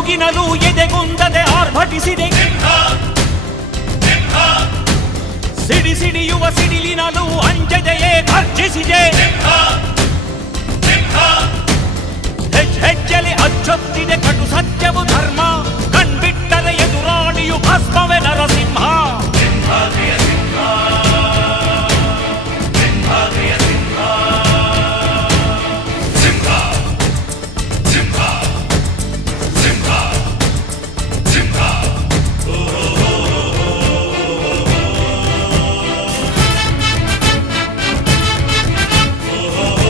ಮುಗಿನಲು ಎದೆಗೊಂದದೆ ಆರ್ಭಟಿಸಿದೆ ಸಿಡಿ ಸಿಡಿಯುವ ಸಿಡಿಲಿನಲು ಅಂಜದೆಯೇ ಘರ್ಜಿಸಿದೆ ಹೆಜ್ಜೆಲೆ ಅಚ್ಚೊತ್ತಿದೆ ಕಟು ಸತ್ಯವು